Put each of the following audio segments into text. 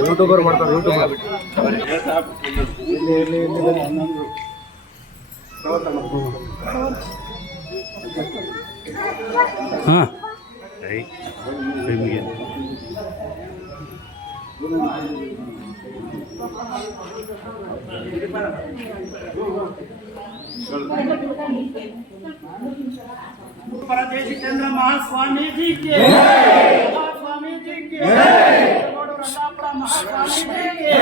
YouTuber ಮಾಡ್ತಾರೆ YouTube ಹಾಂ परदेशी चंद्र महास्वामी जी के महास्वामी जी के महास्वामी जी के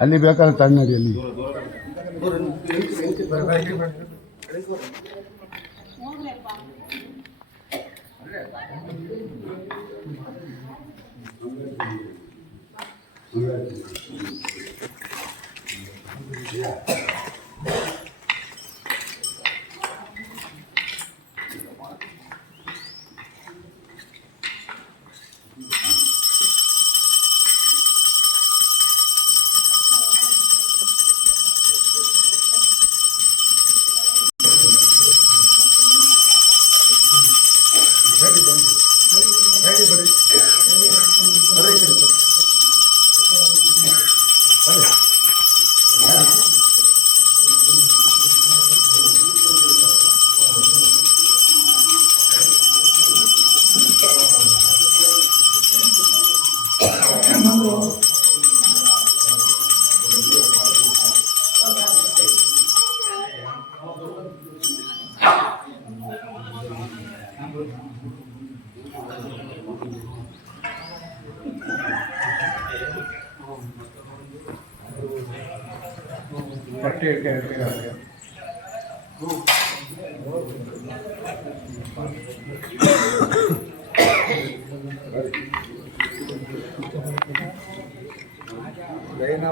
ಅಲ್ಲಿ ಬೇಕಾದ್ರೆ ತಣ್ಣಡಿ ಅಲ್ಲಿ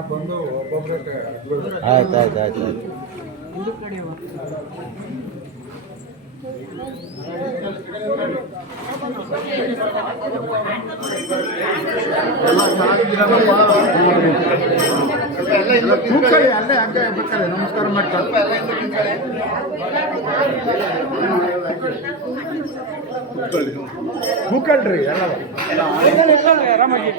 ಬಂದು ಆಯ್ತು ಆಯ್ತು ಆಯ್ತು ಆಯ್ತು ಅಲ್ಲೇ ಹಂಗೆ ಬೇಕಾರೆ ನಮಸ್ಕಾರ ಮಾಡ್ತಾರೆ ಕೂಕಳ್ರಿ ಎಲ್ಲ ಆರಾಮಾಗಿ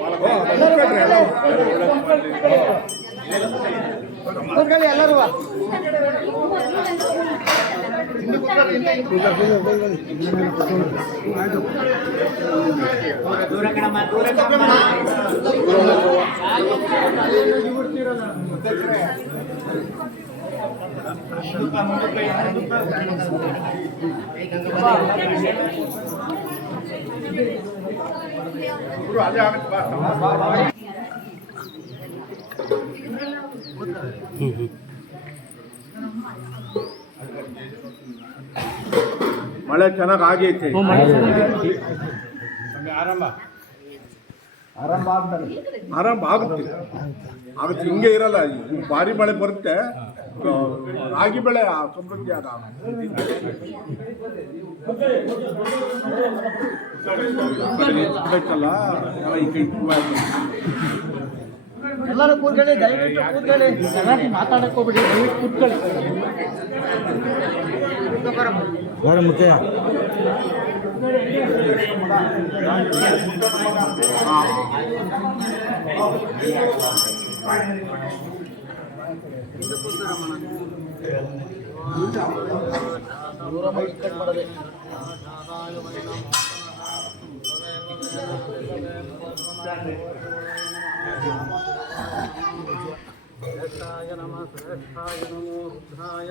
ಎಲ್ಲರೂ ಮಳೆ ಚೆನ್ನಾಗಿ ಆಗೈತೆ ಆರಂಭ ಆಗುತ್ತೆ ಹಿಂಗೆ ಇರಲ್ಲ ಭಾರಿ ಮಳೆ ಬರುತ್ತೆ ರಾಗಿ ಬೆಳೆ ಸಮೃದ್ಧಿ ಆಗ ಬೇಕಲ್ಲ ಎಲ್ಲರೂ ಕೂತ್ಕೊಳ್ಳಿ ದಯವಿಟ್ಟು ಕೂತ್ಕೊಳ್ಳಿ ಮಾತಾಡಕ್ಕೆ ಹೋಗ್ಬಿಡಿ ದಯವಿಟ್ಟು ಕೂತ್ಕೊಳ್ಳಿ ಮುಖ್ಯ श्रेष्ठाय नमः श्रेष्ठाय नमो रुद्राय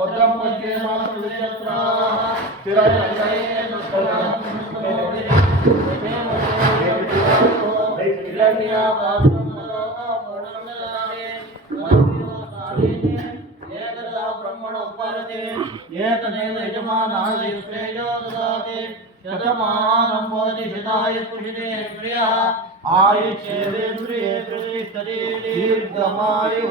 ಭದ್ರಂ ಪದ್ಯೆ ಮಾತ್ರ ವಿಚಿತ್ರ ಬ್ರಹ್ಮಣ ಉಪಾರತೆ ಏಕದೇವ ಯಜಮಾನಾಯ ಶ್ರೇಯೋ ದದಾತಿ ಶತಮಾನಂಬೋಧಿ ಶತಾಯ ಪುರುಷೇ ಪ್ರಿಯ ಆಯುಷ್ಯೇಂದ್ರಿಯೇ ಪ್ರತಿಷ್ಠತೆ ದೀರ್ಘಮಾಯು.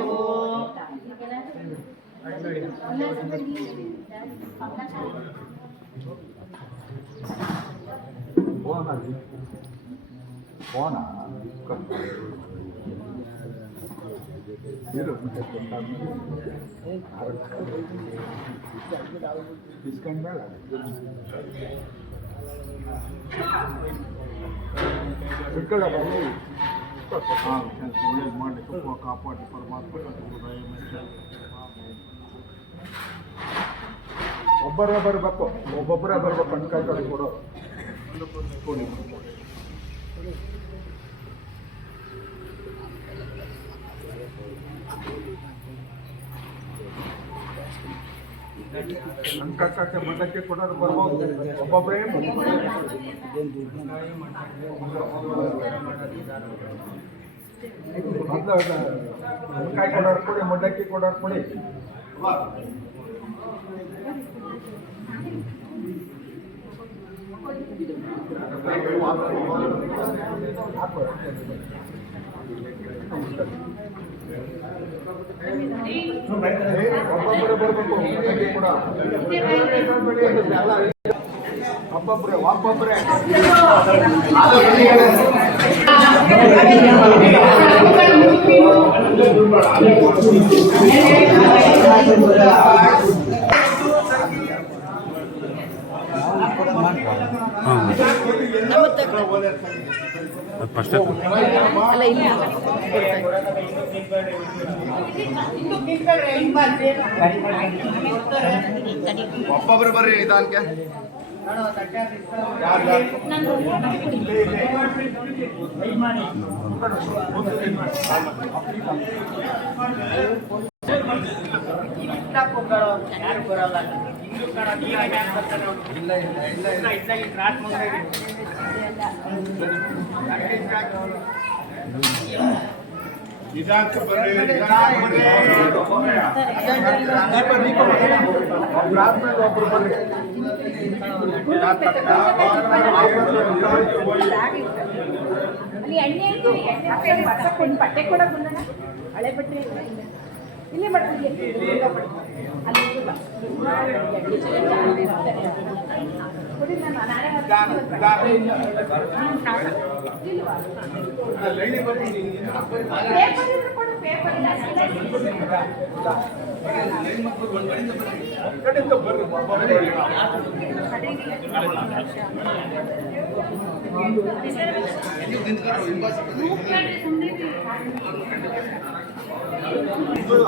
ಕಾಪಾಡಿ ಪರಮಾತ್ಮ ಒಬ್ಬರೇ ಬರಬೇಕು, ಒಬ್ಬೊಬ್ಬರೇ ಬರಬೇಕು ಅನ್ಕಾಯಿ ಕಡೆ ಕೊಡೋ ಅನ್ಕಾಯಿ ಮಠಕ್ಕೆ ಕೊಡೋದು ಬರ್ಬೋದು, ಒಬ್ಬೊಬ್ಬರೇ ಮೊದಲು ಅನ್ಕಾಯಿ ಕೊಡೋರು ಕೊಡಿ, ಮಠಕ್ಕೆ ಕೊಡೋರು ಕೊಡಿ. ಒಬ್ಬೊಬ್ಬರೇ ಬರಬೇಕು ಮಠಕ್ಕೆ ಕೂಡ, ಒಬ್ಬೊಬ್ಬರೇ ಒಬ್ಬೊಬ್ಬರೇ ಫಸ್ಟ್ ಅಲ್ಲ ಇಲ್ಲ ಒಬ್ಬೊಬ್ಬರು ಬರ್ರಿ ನಿಧಾನಕ್ಕೆ. ಯಾರು ಬರಲ್ಲ ಇಲ್ಲ ಕ್ರಾಸ್ ನಿಧಾನಕ್ಕೆ ಬರ್ರಿ, ಒಬ್ಬರು ಬರ್ರಿ. ಅಲ್ಲಿ ಎಣ್ಣೆ ಬಟ್ಟೆ ಕೂಡ ಬಂದಣ ಹಳೆ ಬಟ್ಟೆ ಇಲ್ಲೇ ಮಾಡ್ತೀವಿ ಅಲ್ಲಿ ಕೊಡಿ ನಾನು ನಾಳೆ ಪೇಪರ್ ಇದ್ರೆ ಕೊಡು, ಪೇಪರ್ ಇಲ್ಲ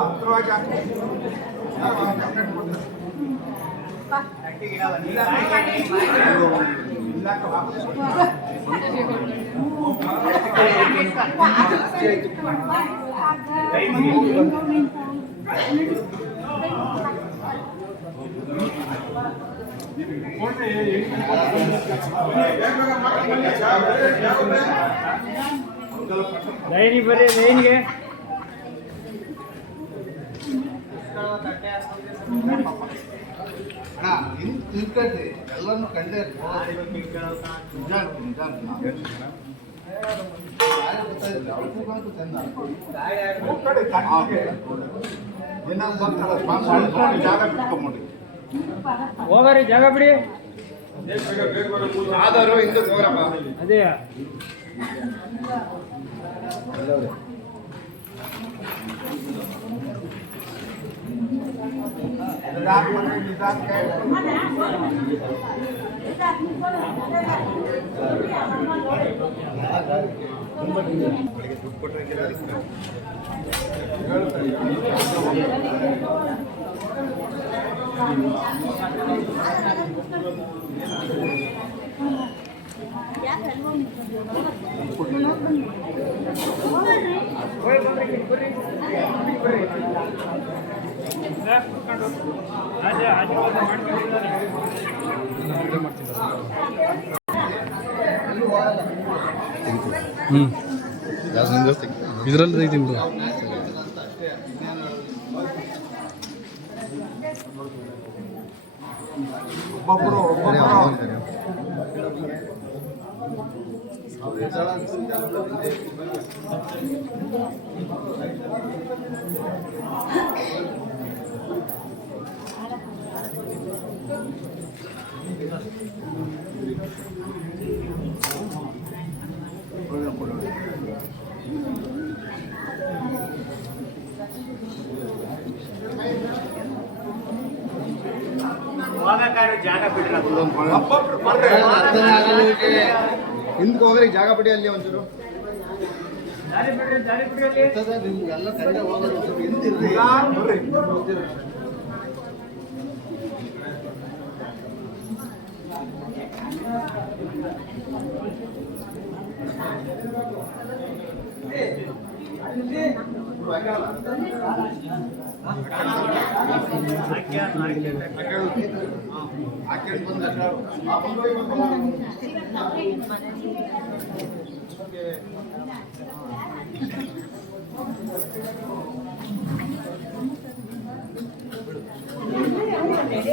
ಹತ್ರವಾಗಿ ಹಾಕಿ ಲೈನಿ ಬರ್ರಿ ಲೈನ್ಗೆ ನಿಂತ್ಕೊಂಡ್ರಿ ಎಲ್ಲಾನು ಕಂಡೇ ಜಾಗ ಬಿಟ್ಕೊಂಬಿಡಿ. ಹೋಗ್ರಿ ಜಾಗ ಬಿಡಿ. ಆದರೂ ಹಿಂದಕ್ಕೆ ಹೋಗ್ರಪ್ಪ. ಅದೇ ಇದರಲ್ಲಿ ಐತಿ ಬಿಡು. ಒಬ್ಬೊಬ್ರು ಜಾಗ ಬಿಡ್ರ ಒಬ್ಬೊಬ್ರು ಬರ್ರಿ. ಹಿಂದಕ್ಕೆ ಹೋಗ್ರಿ ಜಾಗ ಬಿಡಿ ಅಲ್ಲಿ ಒಂಚೂರು ಜಾರಿ ಬಿಡ್ರಿ ಅಲ್ಲಿ ನಿಮ್ಗೆಲ್ಲ ಕಡೆ ಹೋಗೋದು ಒಂಚೂರು ಹಿಂದಿರ್ರಿ. ಬರ್ರಿ.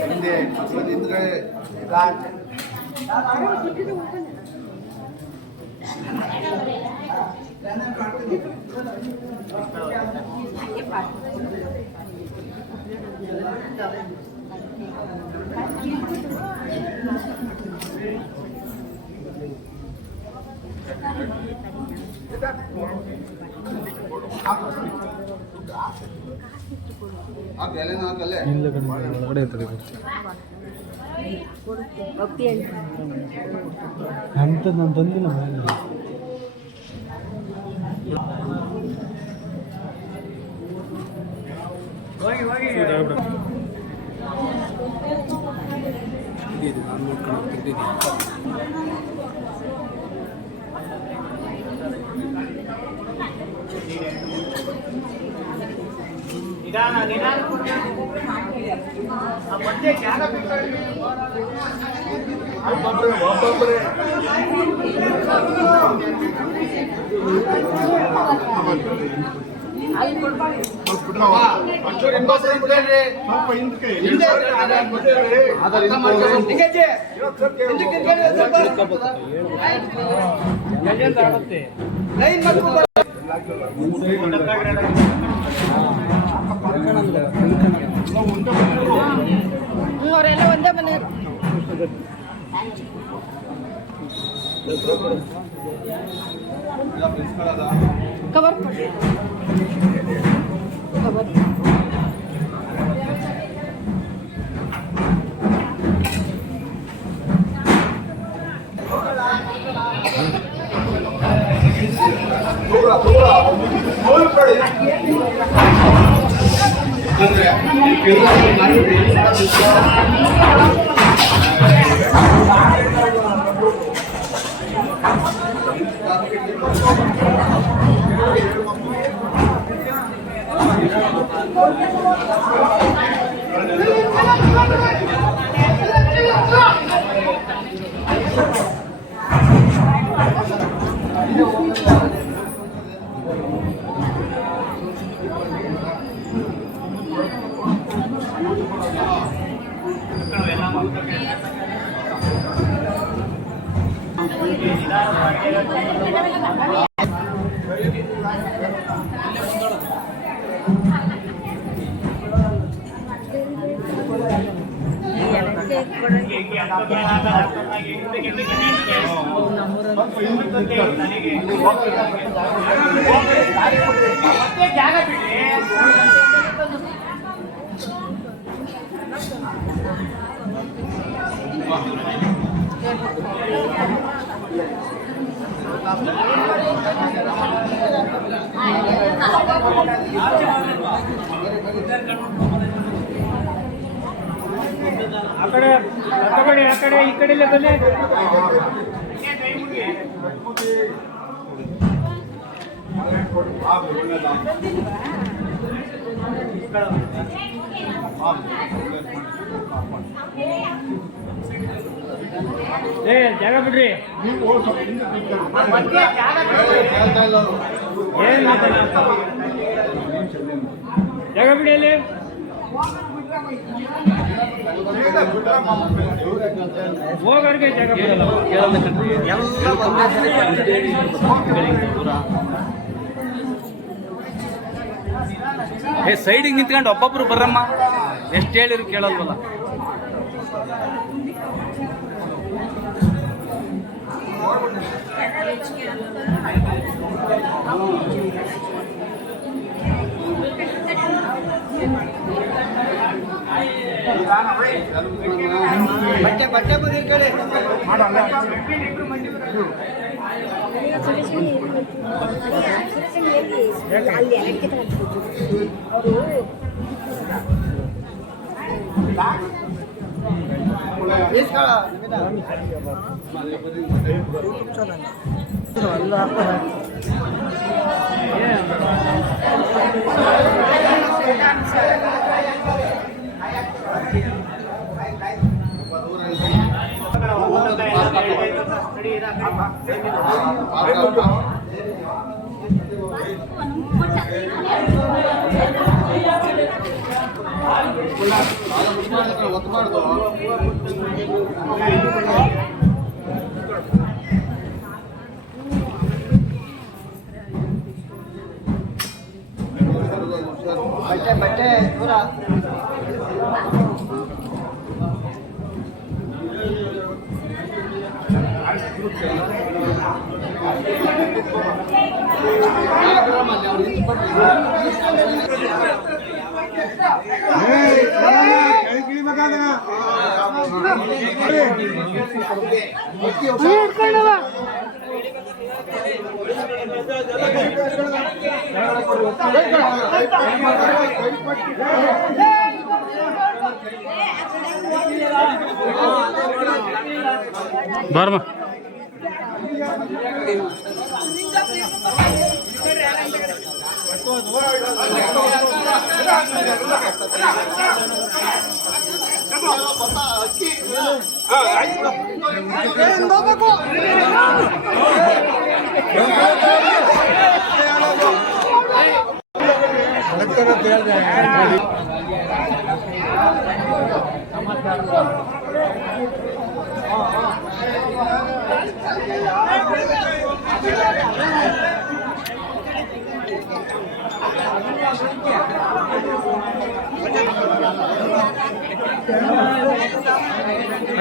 ಹಿಂದೆ ಹಿಂದ್ಗಡೆ ಆ ಬೆಲೆನ ಹಾಕಲ್ಲೇ ಒಳಗಡೆ ಇರ್ತದೆ ಅಂತ ನಾನು ತಂದಿಲ್ಲ ಮನೆಯಲ್ಲಿ. ಹೋಗಿ ಹೋಗಿ ನಿಧಾನ ನಿಧಾನ ಆ ಮಧ್ಯೆ ಜಾಗ ಬಿಟ್ಕೊಳ್ಳಿ. ಒಬ್ಬೊಬ್ರೆ ಒಬ್ಬೊಬ್ರೆ ಒಂಚೂರು ಹಿಂಬಾಸರಿ ಬಿಡ್ರಿ. ಸ್ವಲ್ಪ ಹಿಂದಕ್ಕೆ ಅವರೆಲ್ಲ ಒಂದೇ ಮನೆ ಕವರ್ ಕವರ್ ಜಾಗ ಬಿಡ್ರಿ. ಆ ಕಡೆ ಆ ಕಡೆ ಈ ಕಡೆ ಬನ್ನಿ. ಜಾಗ ಬಿಡ್ರಿ ಜಾಗ ಬಿಡಿ ಅಲ್ಲಿ ಹೋಗೋರಿಗೆ ಜಾಗ ಬಿಡಲ್ಲ ಸೈಡಿಗೆ ನಿಂತ್ಕೊಂಡು ಒಬ್ಬೊಬ್ರು ಬರ್ರಮ್ಮ, ಎಷ್ಟು ಹೇಳಿದ್ರು ಕೇಳಲ್ವಲ್ಲ. ಬಟ್ಟೆ ಬಂದಿರ್ ಕಡೆ ಅಲ್ಲಿ ಎಲೆಕ್ಕೆ ಅವರು ಒತ್ತಬಾರ್ದು. ಬಟ್ಟೆ ದೂರ ಬಾರಮ್ಮ.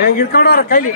ಹಿಡ್ಕೊಂಡವ್ರ ಕೈಲಿ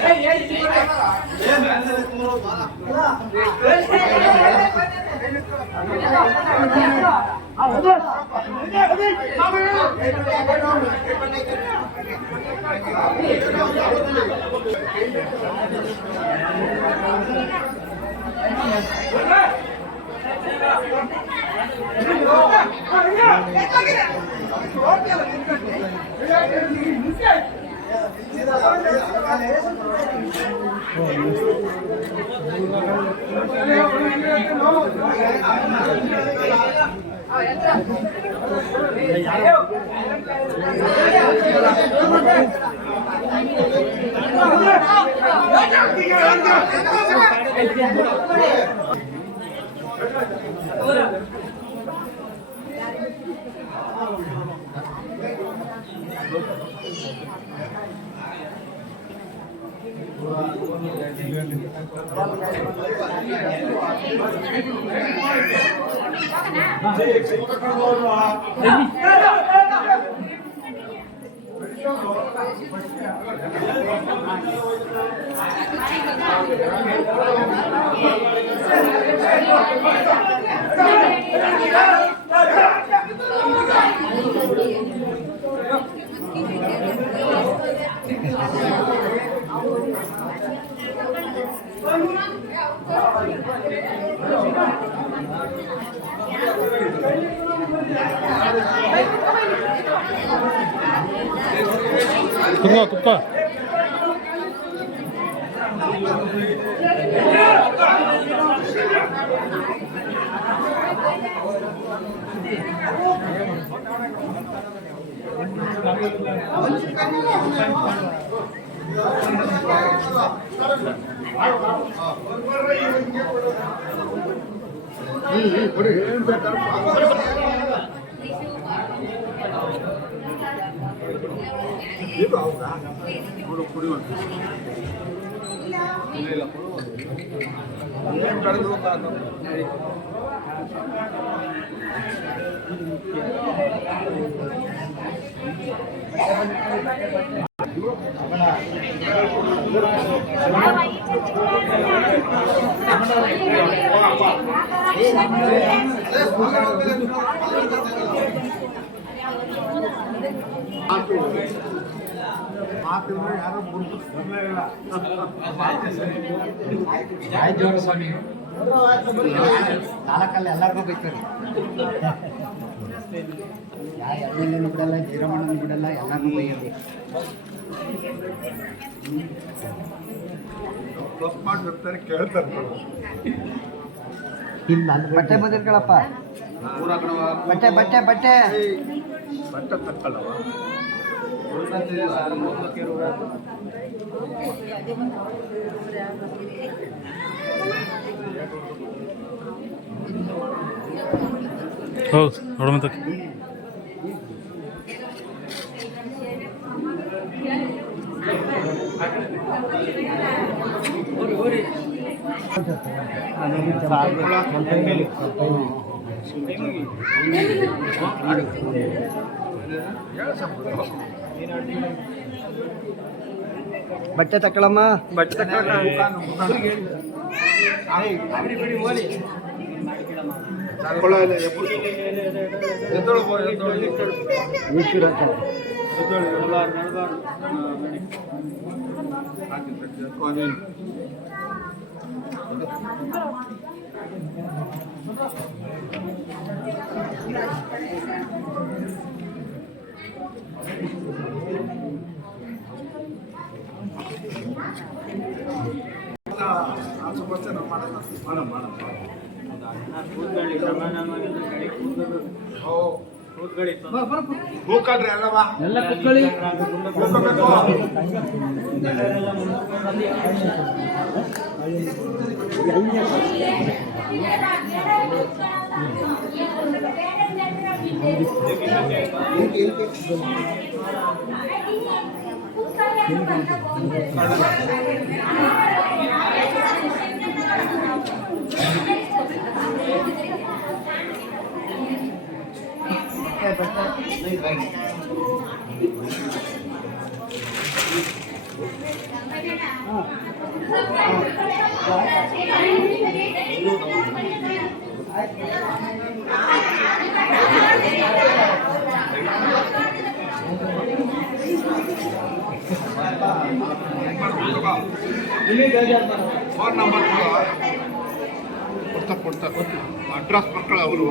Hey, ತುಪ್ಪ ತುಪ್ಪ ಇದು ಹೌದಾ ನೋಡು ಕುಡಿಯುವಂತ ಇಲ್ಲ ಕಳೆದು ಮಾತಿದ್ರೆ ಯಾರೋ ಗುರುತಿಸ್ತಾನೆ ಇಲ್ಲ. ಜಯ ಜೋರ ಸ್ವಾಮಿ ನಾಲ್ಕಲ್ಲಿ ಎಲ್ಲರಿಗೂ ಬೇಕ್ರಿ ಎಲ್ಲೆಲ್ಲೂ ಬಿಡಲ್ಲ ಜೀರಮಣ್ಣನ ಬಿಡಲ್ಲ ಎಲ್ಲರಿಗೂ ಬೈಯಬೇಕು ಪ್ಲಸ್ ಮಾಡಿರ್ತಾರೆ ಕೇಳ್ತಾರೆ ಇಲ್ಲ ಬಟ್ಟೆ ಬಂದಿರ್ಕಳಪ್ಪ ಬಟ್ಟೆ ಬಟ್ಟೆ ಬಟ್ಟೆ ಬಟ್ಟೆ ತಕ್ಕಳವ ಹೌದು ನೋಡಮಂತ ಬಟ್ಟೆ ತಕ್ಕಳಮ್ಮ ಬಟ್ಟೆ ತಕ್ಕಳ ಕೂತ್ಕೊಳ್ರಿ ಅಲ್ಲವಾ ಎಲ್ಲ ಕುತ್ಕೊಳ್ಳಿ ಕೂತ್ಕೋಬೇಕು ಫೋನ್ ನಂಬರ್ ಕೊಡ್ತಾ ಅಡ್ರೆಸ್ ಮಕ್ಕಳು ಅವರು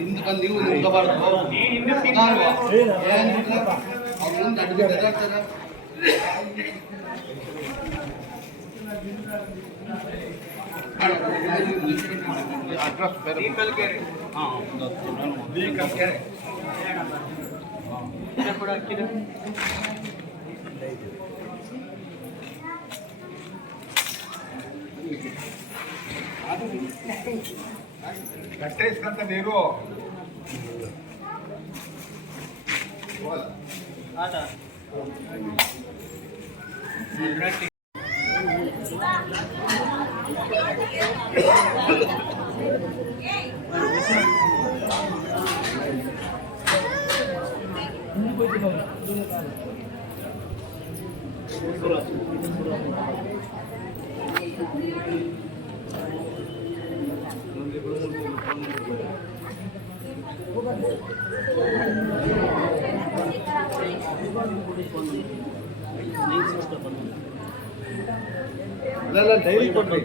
ಹಿಂದೆ ಬಂದು ನೀವು ನಿಂತ್ಕೋಬಾರ್ದು. ಅಡ್ರೆಸ್ ಬೇರೆ ಗಟ್ಟೆ ಇಸ್ಕಂತ ನೀರು ಅದೆಲ್ಲ ಡೈರಿ ಕೊಡ್ರಿ.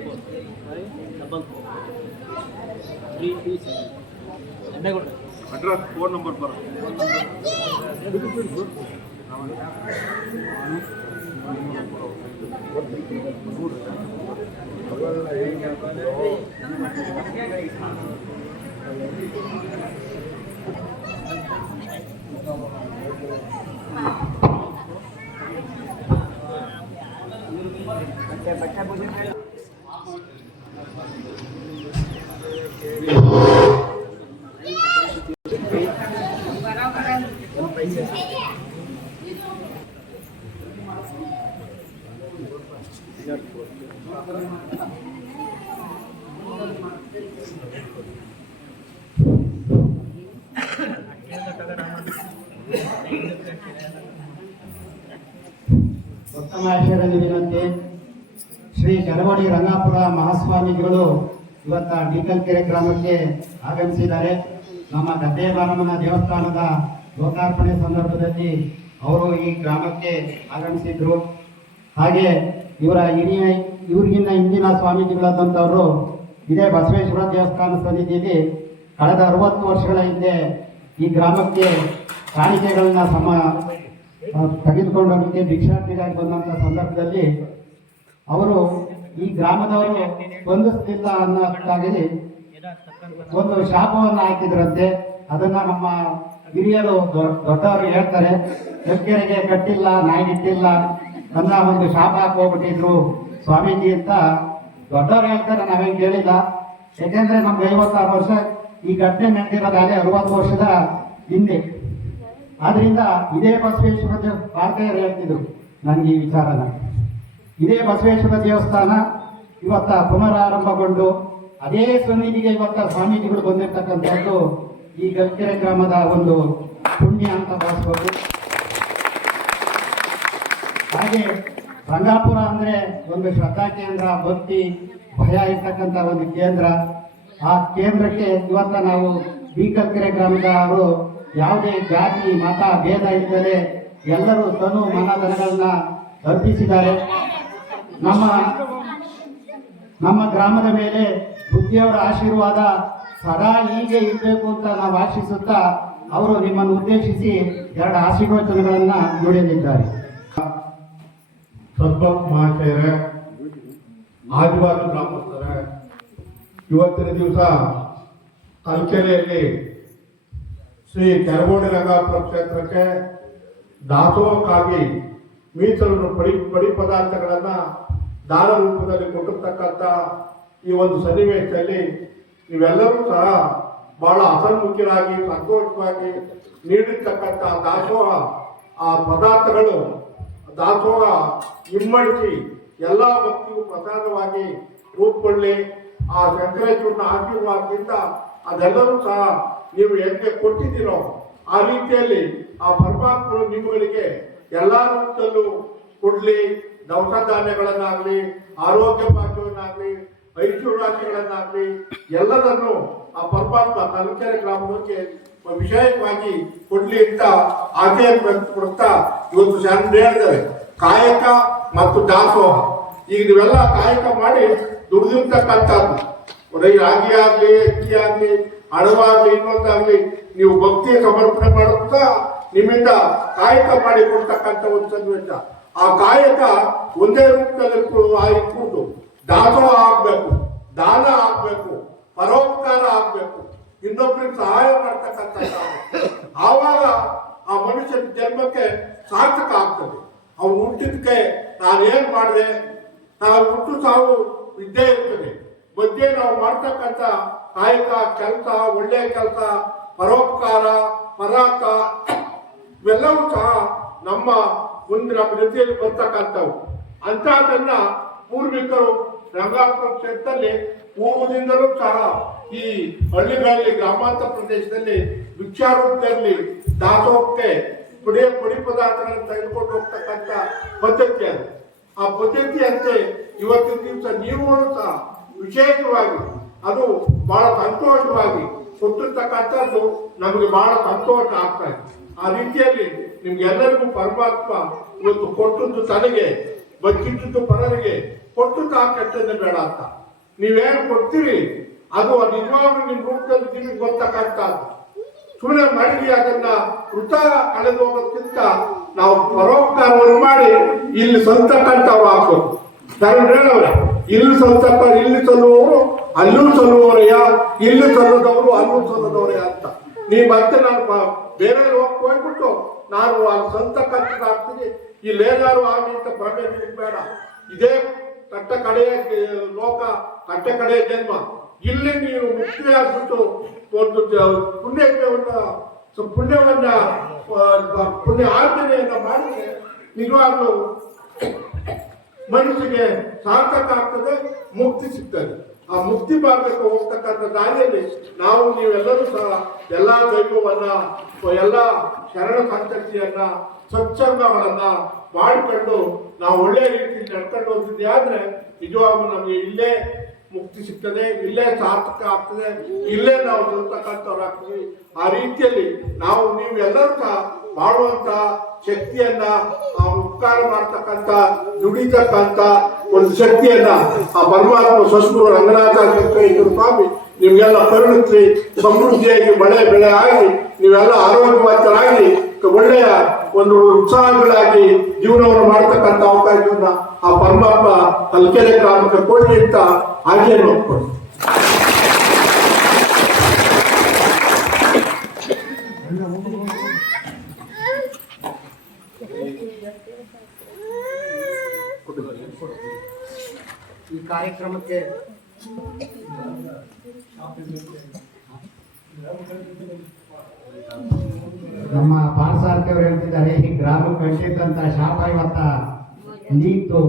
ಅಡ್ರೆಸ್ ಫೋನ್ ನಂಬರ್ ಉತ್ತಮಾಶ್ವರಲ್ಲಿ ವಿನಂತಿ. ಶ್ರೀ ಚರವಡಿ ರಂಗಾಪುರ ಮಹಾಸ್ವಾಮಿಗಳು ಇವತ್ತ ಡಿಕಲ್ಕೆರೆ ಗ್ರಾಮಕ್ಕೆ ಆಗಮಿಸಿದ್ದಾರೆ. ನಮ್ಮ ಗದ್ದೆಬಾರಮ್ಮನ ದೇವಸ್ಥಾನದ ಲೋಕಾರ್ಪಣೆ ಸಂದರ್ಭದಲ್ಲಿ ಅವರು ಈ ಗ್ರಾಮಕ್ಕೆ ಆಗಮಿಸಿದ್ರು. ಹಾಗೆ ಇವ್ರಿಗಿನ್ನ ಹಿಂದಿನ ಸ್ವಾಮೀಜಿಗಳಾದಂಥವರು ಇದೇ ಬಸವೇಶ್ವರ ದೇವಸ್ಥಾನ ಸನ್ನಿಧಿಯಲ್ಲಿ ಕಳೆದ 60 ವರ್ಷಗಳ ಹಿಂದೆ ಈ ಗ್ರಾಮಕ್ಕೆ ಕಾಣಿಕೆಗಳನ್ನ ತೆಗೆದುಕೊಂಡೋಗಲಿಕ್ಕೆ ಭಿಕ್ಷಾರ್ಥಿಗಾಗಿ ಬಂದಂಥ ಸಂದರ್ಭದಲ್ಲಿ ಅವರು ಈ ಗ್ರಾಮದವರು ಸ್ಪಂದಿಸ್ತಿಲ್ಲ ಅನ್ನೋಕ್ಕಾಗಿ ಒಂದು ಶಾಪವನ್ನು ಹಾಕಿದ್ರಂತೆ. ಅದನ್ನ ನಮ್ಮ ಹಿರಿಯರು ದೊಡ್ಡವರು ಹೇಳ್ತಾರೆ, ಹೆಗ್ಗೆರೆಗೆ ಕಟ್ಟಿಲ್ಲ ನಾಯಿಗಿಟ್ಟಿಲ್ಲ ಅನ್ನ ಒಂದು ಶಾಪ ಹಾಕೋಗ್ಬಿಟ್ಟಿದ್ರು ಸ್ವಾಮೀಜಿ ಅಂತ ದೊಡ್ಡವರು ಹೇಳ್ತಾರೆ. ನಾವೇನು ಕೇಳಿಲ್ಲ, ಯಾಕೆಂದ್ರೆ ನಮ್ಗೆ 56 ವರ್ಷ ಈ ಘಟನೆ ನಡೆದಿರೋದಾಗಲೇ 60 ವರ್ಷದ ಹಿಂದೆ. ಆದ್ರಿಂದ ಇದೇ ಬಸವೇಶ್ವರ ಭಾರತೀಯರು ಹೇಳ್ತಿದ್ರು ನನಗೆ ಈ ವಿಚಾರನ. ಇದೇ ಬಸವೇಶ್ವರ ದೇವಸ್ಥಾನ ಇವತ್ತ ಪುನರಾರಂಭಗೊಂಡು ಅದೇ ಸನ್ನಿಧಿಗೆ ಇವತ್ತ ಸ್ವಾಮೀಜಿಗಳು ಬಂದಿರ್ತಕ್ಕಂಥದ್ದು ಈ ಗಲ್ಕೆರೆ ಗ್ರಾಮದ ಒಂದು ಪುಣ್ಯ ಅಂತ ಭಾವಿಸ್ಬೋದು. ಹಾಗೆ ರಂಗಾಪುರ ಅಂದ್ರೆ ಒಂದು ಶ್ರದ್ಧಾ ಕೇಂದ್ರ, ಭಕ್ತಿ ಭಯ ಇರ್ತಕ್ಕಂಥ ಒಂದು ಕೇಂದ್ರ. ಆ ಕೇಂದ್ರಕ್ಕೆ ಇವತ್ತ ನಾವು ಈ ಗಲ್ಕೆರೆ ಗ್ರಾಮದವರು ಯಾವುದೇ ಜಾತಿ ಮತ ಭೇದ ಇಲ್ಲದೆ ಎಲ್ಲರೂ ತನು ಮನಧನಗಳನ್ನ ಅರ್ಪಿಸಿದ್ದಾರೆ. ನಮ್ಮ ಗ್ರಾಮದ ಮೇಲೆ ಬುದ್ಧಿಯವರ ಆಶೀರ್ವಾದ ಸದಾ ಹೀಗೆ ಇರಬೇಕು ಅಂತ ನಾವು ಆಶಿಸುತ್ತಾ ಅವರು ನಿಮ್ಮನ್ನು ಉದ್ದೇಶಿಸಿ 2 ಆಶೀರ್ವಚನಗಳನ್ನ ನುಡಿಯಲಿದ್ದಾರೆ. ಸದ್ಭಕ್ತ ಮಹಾಶಯರೇ, ಆದಿವಾಸಿ ಗ್ರಾಮಸ್ಥರೇ, ಇವತ್ತಿನ ದಿವಸ ಕಲ್ಕೆರೆಯಲ್ಲಿ ಶ್ರೀ ಚರಗೋಡಿ ರಂಗಾಪುರ ಕ್ಷೇತ್ರಕ್ಕೆ ದಾಸೋಹಕ್ಕಾಗಿ ಮೀಸಲು ಪಡಿ ಪದಾರ್ಥಗಳನ್ನ ದಾನ ರೂಪದಲ್ಲಿ ಕೊಟ್ಟಿರ್ತಕ್ಕಂಥ ಈ ಒಂದು ಸನ್ನಿವೇಶದಲ್ಲಿ ನೀವೆಲ್ಲರೂ ಸಹ ಬಹಳ ಹಸನ್ಮುಖರಾಗಿ ಸಂತೋಷವಾಗಿ ನೀಡಿರ್ತಕ್ಕಂಥ ದಾಸೋಹ ಆ ಪದಾರ್ಥಗಳು ದಾಸೋಹ ಇಮ್ಮಡಿಸಿ ಎಲ್ಲ ಭಕ್ತಿಯು ಪ್ರಸಾದವಾಗಿ ರೂಪುಗೊಳ್ಳಿ. ಆ ಶಂಕರೇಶ್ವರನ ಆಶೀರ್ವಾದದಿಂದ ಅದೆಲ್ಲರೂ ಸಹ ನೀವು ಹೆಂಗೆ ಕೊಟ್ಟಿದ್ದೀರೋ ಆ ರೀತಿಯಲ್ಲಿ ಆ ಪರಮಾತ್ಮನು ನಿಮ್ಮಗಳಿಗೆ ಎಲ್ಲ ರೂಪದಲ್ಲೂ ಕೊಡ್ಲಿ. ದವಸ ಧಾನ್ಯಗಳನ್ನಾಗ್ಲಿ, ಆರೋಗ್ಯ ಭಾಗ್ಯವನ್ನಾಗ್ಲಿ, ಐಶ್ವರ್ಯಾದಿಗಳನ್ನಾಗ್ಲಿ ಎಲ್ಲದನ್ನು ಆ ಪರಮಾತ್ಮ ತಲಕೆರೆ ಗ್ರಾಮಕ್ಕೆ ವಿಷಯವಾಗಿ ಕೊಡ್ಲಿ ಅಂತ ಆಶಯ ವ್ಯಕ್ತಪಡಿಸ್ತಾ ಇವತ್ತು ಶರಣರು ಹೇಳಿದ್ದಾರೆ ಕಾಯಕ ಮತ್ತು ದಾಸೋಹ. ಈಗ ನೀವೆಲ್ಲ ಕಾಯಕ ಮಾಡಿ ದುಡಿದಿರ್ತಕ್ಕಂಥದ್ದು ರಾಗಿ ಆಗ್ಲಿ, ಅಕ್ಕಿ ಆಗ್ಲಿ, ಹಣವಾಗ್ಲಿ, ಇನ್ನೊಂದಾಗ್ಲಿ ನೀವು ಭಕ್ತಿಯ ಸಮರ್ಪಣೆ ಮಾಡುತ್ತಾ ನಿಮ್ಮಿಂದ ಕಾಯಕ ಮಾಡಿ ಕೊಡ್ತಕ್ಕಂಥ ಒಂದು ಸನ್ನಿವೇಶ. ಆ ಕಾಯಕ ಒಂದೇ ರೂಪದಲ್ಲಿ ಇಟ್ಕೊಂಡು ದಾಸೋಹ ಆಗ್ಬೇಕು, ದಾನ ಆಗ್ಬೇಕು, ಪರೋಪಕಾರ ಆಗ್ಬೇಕು, ಇನ್ನೊಬ್ಬರಿಗೆ ಸಹಾಯ ಮಾಡ್ತಕ್ಕಂಥ ಆವಾಗ ಆ ಮನುಷ್ಯನ ಜನ್ಮಕ್ಕೆ ಸಾರ್ಥಕ ಆಗ್ತದೆ. ಅವ್ನು ಹುಟ್ಟಿದಕ್ಕೆ ನಾನೇನ್ ಮಾಡಿದೆ, ನಾವು ಹುಟ್ಟು ಸಾವು ಇದ್ದೇ ಇರ್ತದೆ. ಮಧ್ಯೆ ನಾವು ಮಾಡ್ತಕ್ಕಂಥ ಕಾಯಕ ಕೆಲಸ, ಒಳ್ಳೆಯ ಕೆಲಸ, ಪರೋಪಕಾರ, ಪರಾಕ ಇವೆಲ್ಲವೂ ಸಹ ನಮ್ಮ ಮುಂದೆ ನಮ್ಮ ಜೊತೆಯಲ್ಲಿ ಬರ್ತಕ್ಕಂಥವು. ಅಂತಹದನ್ನ ಪೂರ್ವಿಕರು ರಂಗಾಪುರ ಕ್ಷೇತ್ರದಲ್ಲಿ ಪೂರ್ವದಿಂದಲೂ ಸಹ ಈ ಹಳ್ಳಿಗಳಲ್ಲಿ, ಗ್ರಾಮಾಂತರ ಪ್ರದೇಶದಲ್ಲಿ ಭಿಕ್ಷಾರೂಪದಲ್ಲಿ ದಾಸೋಹಕ್ಕೆ ಪುಡಿ ಪದಾರ್ಥಗಳನ್ನು ತೆಗೆದುಕೊಂಡು ಹೋಗ್ತಕ್ಕಂಥ ಪದ್ಧತಿ ಅದು. ಆ ಪದ್ಧತಿಯಂತೆ ಇವತ್ತಿನ ದಿವಸ ನೀವು ಸಹ ವಿಶೇಷವಾಗಿ ಅದು ಬಹಳ ಸಂತೋಷವಾಗಿ ಕೊಟ್ಟಿರ್ತಕ್ಕಂಥದ್ದು ನಮಗೆ ಬಹಳ ಸಂತೋಷ ಆಗ್ತಾ ಇದೆ. ಆ ರೀತಿಯಲ್ಲಿ ನಿಮ್ಗೆಲ್ಲರಿಗೂ ಪರಮಾತ್ಮ ಇವತ್ತು ಕೊಟ್ಟದ್ದು ತನಗೆ, ಬಚ್ಚಿಟ್ಟದ್ದು ಪರರಿಗೆ, ಕೊಟ್ಟು ತಾ ಕೆಟ್ಟದ್ದು ಬೇಡ ಅಂತ ನೀವೇನು ಕೊಡ್ತೀರಿ ಅದು ನಿಜವಾಗ್ಲೂ ನಿಮ್ ರೂಪದಲ್ಲಿ ನಿಮಗೆ ಬರ್ತಕ್ಕಂಥದ್ದು. ಸುಮ್ಮನೆ ಮಾಡಿ ಅದನ್ನ ವೃತ ಕಳೆದು ಹೋಗೋದಕ್ಕಿಂತ ನಾವು ಪರೋಪಕಾರವನ್ನು ಮಾಡಿ ಇಲ್ಲಿ ಸ್ವಂತಕ್ಕಂಥವ್ರು ಹಾಕೋದು. ಹೇಳವ್ರೆ ಇಲ್ಲಿ ಸ್ವಂತಕ್ಕ, ಇಲ್ಲಿ ಸಲ್ಲುವವರು ಅಲ್ಲೂ ಸಲ್ಲುವವರಯ್ಯ, ಇಲ್ಲಿ ಸಲ್ಲದವರು ಅಲ್ಲೂ ಸಲ್ಲದವರಯ್ಯ ಅಂತ. ನೀವು ಮತ್ತೆ ನಾನು ಬೇರೆ ಹೋಗ್ಬಿಟ್ಟು ನಾನು ಅಲ್ಲಿ ಸ್ವಂತ ಕಟ್ಟದಾಗ್ತೀನಿ, ಇಲ್ಲೇನಾರು ಆಗಿ ಅಂತ ಭ್ರಮೆ ಬೇಡ. ಇದೇ ಕಟ್ಟ ಕಡೆಯ ಲೋಕ, ಕಟ್ಟ ಕಡೆಯ ಜನ್ಮ. ಇಲ್ಲಿ ನೀವು ಮುಕ್ತಿ ಆಗ್ಬಿಟ್ಟು ಒಂದು ಪುಣ್ಯ ಆಚರಣೆಯನ್ನ ಮಾಡಿದ್ರೆ ನಿಜವಾಗ್ಲೂ ಮನುಷ್ಯನಿಗೆ ಸಾರ್ಥಕ ಆಗ್ತದೆ, ಮುಕ್ತಿ ಸಿಗ್ತದೆ. ಆ ಮುಕ್ತಿ ಮಾರ್ಗಕ್ಕೆ ಹೋಗ್ತಕ್ಕಂಥ ದಾರಿಯಲ್ಲಿ ನಾವು ನೀವೆಲ್ಲರೂ ಸಹ ಎಲ್ಲ ದೈವವನ್ನ, ಎಲ್ಲ ಶರಣ ಸಂತತಿಯನ್ನ, ಸತ್ಸಂಗಗಳನ್ನ ಮಾಡಿಕೊಂಡು ನಾವು ಒಳ್ಳೆ ರೀತಿಯಲ್ಲಿ ನಡ್ಕೊಂಡು ಹೋಗಿದ್ದೆ ಆದ್ರೆ ನಿಜವಾಗ್ಲೂ ನಮಗೆ ಇಲ್ಲೇ ಮುಕ್ತಿ ಸಿಗ್ತದೆ, ಇಲ್ಲೇ ಸಾರ್ಥಕ ಆಗ್ತದೆ, ಇಲ್ಲೇ ನಾವು ಆಗ್ತೀವಿ. ಆ ರೀತಿಯಲ್ಲಿ ನಾವು ನೀವು ಎಲ್ಲರೂ ಸಹ ಮಾಡುವಂತ ಶಕ್ತಿಯನ್ನ, ಆ ಉಪಕಾರ ಮಾಡ್ತಕ್ಕಂಥ, ದುಡಿತಕ್ಕಂಥ ಒಂದು ಶಕ್ತಿಯನ್ನ ಆ ಪರಮಾತ್ಮ ಸದ್ಗುರು ರಂಗನಾಥ ಶಂಕರೇಶ್ವರ ಸ್ವಾಮಿ ನಿಮ್ಗೆಲ್ಲ ಕರುಣಿಸಿ ಸಮೃದ್ಧಿಯಾಗಿ ಮಳೆ ಬೆಳೆ ಆಗಿ ನೀವೆಲ್ಲ ಆರೋಗ್ಯವಂತರಾಗಿ ಒಳ್ಳೆಯ ಒಂದು ಉತ್ಸಾಹಗಳಾಗಿ ಜೀವನವನ್ನು ಮಾಡ್ತಕ್ಕಂಥ ಅವಕಾಶವನ್ನ ಆ ಪರಮಾತ್ಮ ತಲಕೆರೆ ಗ್ರಾಮಕ್ಕೆ ಕೊಡ್ಲಿ ಅಂತ ಹಾಗೆ ನೋಡ್ಕೊಂಡು ಈ ಕಾರ್ಯಕ್ರಮಕ್ಕೆ ನಮ್ಮ ಪಾರ್ಸಾರ್ಥಿ ಅವರು ಹೇಳ್ತಿದ್ದಾರೆ, ಈ ಗ್ರಾಮಕ್ಕೆ ಕಟ್ಟಿದ್ದಂತ ಶಾಪ ಇವತ್ತ ನೀತು.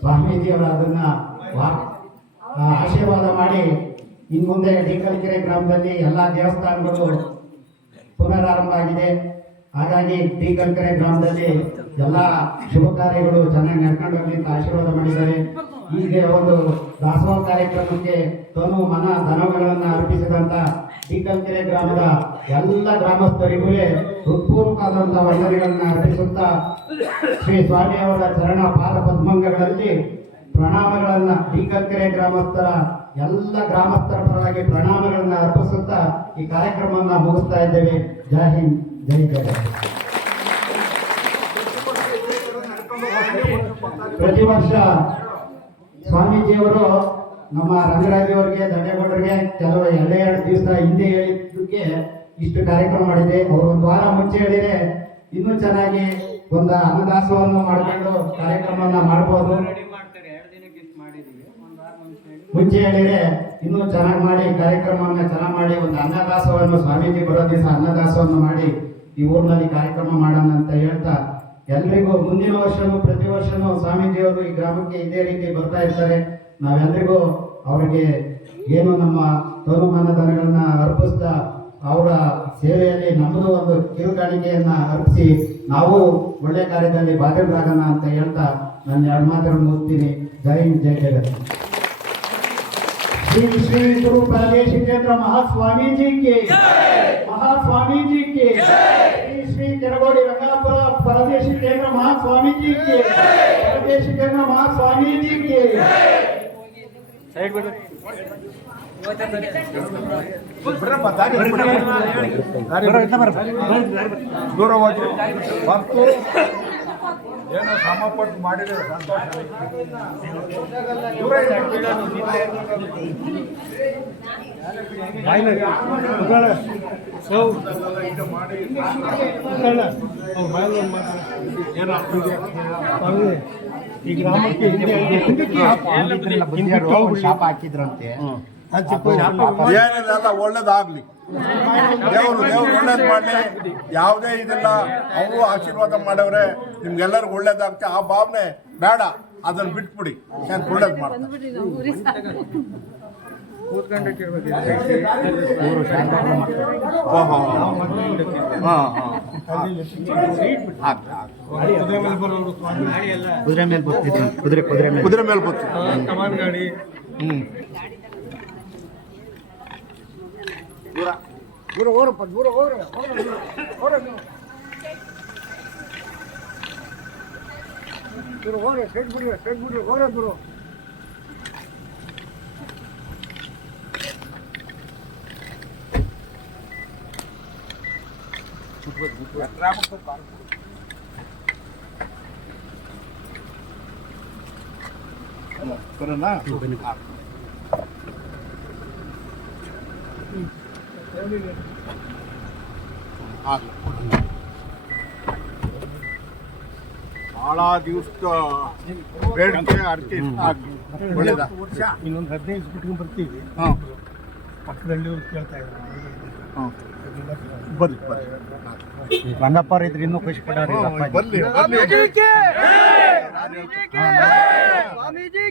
ಸ್ವಾಮೀಜಿಯವರು ಅದನ್ನ ಆಶೀರ್ವಾದ ಮಾಡಿ ಇನ್ ಮುಂದೆ ಡಿಕಲ್ಕೆರೆ ಗ್ರಾಮದಲ್ಲಿ ಎಲ್ಲಾ ದೇವಸ್ಥಾನಗಳು ಪುನರಾರಂಭ ಆಗಿದೆ. ಹಾಗಾಗಿ ಡಿಕಲ್ಕೆರೆ ಗ್ರಾಮದಲ್ಲಿ ಎಲ್ಲಾ ಶುಭ ಕಾರ್ಯಗಳು ಚೆನ್ನಾಗಿ ನಡ್ಕೊಂಡು ಹೋಗ್ಲಿ ಅಂತ ಆಶೀರ್ವಾದ ಮಾಡಿದ್ದಾರೆ. ಈಗ ಒಂದು ದಾಸೋಹ ಕಾರ್ಯಕ್ರಮಕ್ಕೆ ತನು ಮನ ಧನಗಳನ್ನು ಅರ್ಪಿಸಿದಂತ ಡಿಕಲ್ಕೆರೆ ಗ್ರಾಮದ ಎಲ್ಲ ಗ್ರಾಮಸ್ಥರಿಗೂ ಹೃತ್ಪೂರ್ವಕವಾದಂತಹ ವಂದನೆಗಳನ್ನ ಅರ್ಪಿಸುತ್ತಾ ಶ್ರೀ ಸ್ವಾಮಿಯವರ ಚರಣ ಪಾದ ಪದ್ಮಂಗಗಳಲ್ಲಿ ಪ್ರಣಾಮಗಳನ್ನ ಡಿಕಲ್ಕೆರೆ ಗ್ರಾಮಸ್ಥರ ಎಲ್ಲ ಗ್ರಾಮಸ್ಥರ ಪರವಾಗಿ ಪ್ರಣಾಮಗಳನ್ನ ಅರ್ಪಿಸುತ್ತಾ ಈ ಕಾರ್ಯಕ್ರಮವನ್ನ ಮುಗಿಸ್ತಾ ಇದ್ದೇವೆ. ಜೈ ಹಿಂದ್, ಜೈ ಜಯ. ಪ್ರತಿ ವರ್ಷ ಸ್ವಾಮೀಜಿಯವರು ನಮ್ಮ ರಂಗರಾಜಿಯವರಿಗೆ, ದಂಡೇಗೌಡರಿಗೆ ಕೆಲವು 2 ದಿವಸ ಹಿಂದೆ ಹೇಳಿದ್ದಕ್ಕೆ ಇಷ್ಟು ಕಾರ್ಯಕ್ರಮ ಮಾಡಿದೆ. ಅವರು ಒಂದು ವಾರ ಮುಂಚೆ ಹೇಳಿದ್ರೆ ಇನ್ನೂ ಚೆನ್ನಾಗಿ ಒಂದು ಅನ್ನದಾಸವನ್ನು ಮಾಡಿಕೊಂಡು ಕಾರ್ಯಕ್ರಮವನ್ನ ಮಾಡ್ಬೋದು. ಮುಂಚೆ ಹೇಳಿದ್ರೆ ಇನ್ನೂ ಚೆನ್ನಾಗಿ ಮಾಡಿ ಕಾರ್ಯಕ್ರಮವನ್ನ ಚೆನ್ನಾಗಿ ಮಾಡಿ ಒಂದು ಅನ್ನದಾಸವನ್ನು ಸ್ವಾಮೀಜಿ ಬರೋ ದಿವಸ ಅನ್ನದಾಸವನ್ನು ಮಾಡಿ ಈ ಊರಿನಲ್ಲಿ ಕಾರ್ಯಕ್ರಮ ಮಾಡೋಣ ಅಂತ ಹೇಳ್ತಾ ಎಲ್ರಿಗೂ ಮುಂದಿನ ವರ್ಷನೂ ಪ್ರತಿ ವರ್ಷನೂ ಸ್ವಾಮೀಜಿಯವರು ಈ ಗ್ರಾಮಕ್ಕೆ ಇದೇ ರೀತಿ ಬರ್ತಾ ಇರ್ತಾರೆ. ನಾವೆಲ್ಲರಿಗೂ ಅವರಿಗೆ ಏನು ನಮ್ಮ ತನುಮಾನ ಧನಗಳನ್ನ ಅರ್ಪಿಸ್ತಾ ಅವರ ಸೇವೆಯಲ್ಲಿ ನಮ್ಮದು ಒಂದು ಕಿರುಕಾಣಿಕೆಯನ್ನ ಅರ್ಪಿಸಿ ನಾವು ಒಳ್ಳೆ ಕಾರ್ಯದಲ್ಲಿ ಭಾಗವಹಿಸೋಣ ಅಂತ ಹೇಳ್ತಾ ನಾನು ಎರಡು ಮಾತುಗಳನ್ನು ಮುಗಿಸ್ತೀನಿ. ಜೈ ಹಿಂದ್, ಜೈ ಜಗತ್. श्री श्री गुरु प्रादेशिकेंद्र महास्वामी जी के महास्वामी जी के श्री श्री केरगोड़ी रंगापुर प्रादेशिकेंद्र महास्वामी जी के प्रादेशिकेंद्र महास्वामी जी के ದೂರ ಹೋಗಿ ಮತ್ತು ಏನೋ ಶ್ರಮಪಟ್ಟು ಮಾಡಿದ್ರೆ ಸಂತೋಷ. ದೂರ ಈ ಗ್ರಾಮಕ್ಕೆ ಶಾಪ ಹಾಕಿದ್ರಂತೆ. ಏನಿಲ್ಲ, ಒಳ್ಳೇದಾಗ್ಲಿ. ದೇವ್ರು ಒಳ್ಳೇದ್ ಮಾಡ್ಲಿ. ಯಾವುದೇ ಇದಿಲ್ಲ, ಅವರು ಆಶೀರ್ವಾದ ಮಾಡವ್ರೆ, ನಿಮ್ಗೆಲ್ಲರಿಗೂ ಒಳ್ಳೇದಾಗ್ತದೆ. ಆ ಭಾವನೆ ಬೇಡ, ಅದನ್ನ ಬಿಟ್ಬಿಡಿ. ಒಳ್ಳೇದ್ ಮಾಡ್ತಾರೆ. ಕುದುರೆ ಮೇಲೆ ಬರ್ತಿದ್ರು, ಕುದುರೆ ಮೇಲೆ ಕಮಾನ್ ಗಾಡಿ ದೂರ ಹೋರಪ್ಪ, ದೂರ ಹೋರ ದೂರ ಹೋರ, ಸ್ಟ್ರೈಟ್ ಬಿಡ್ರಿ ಹೋರ ದೂರ. ಬಹಳ ದಿವಸ ಬೇಡಿಕೆ ಅರ್ಕೆ ಆಗ್ಲಿ. ಒಳ್ಳೇದ. ಇನ್ನೊಂದು 15 ಬಿಟ್ಕೊಂಡು ಬರ್ತೀವಿ. ಪಕ್ಕದಲ್ಲಿ ಕೇಳ್ತಾ ಇದ್ದಾರೆ. ಬರ್ಲಿ ರಂಗಪ್ಪ ಇದ್ರೆ ಇನ್ನೂ ಖುಷಿ ಪಡೋರು. ಬರ್ಲಿ. ಸ್ವಾಮೀಜಿ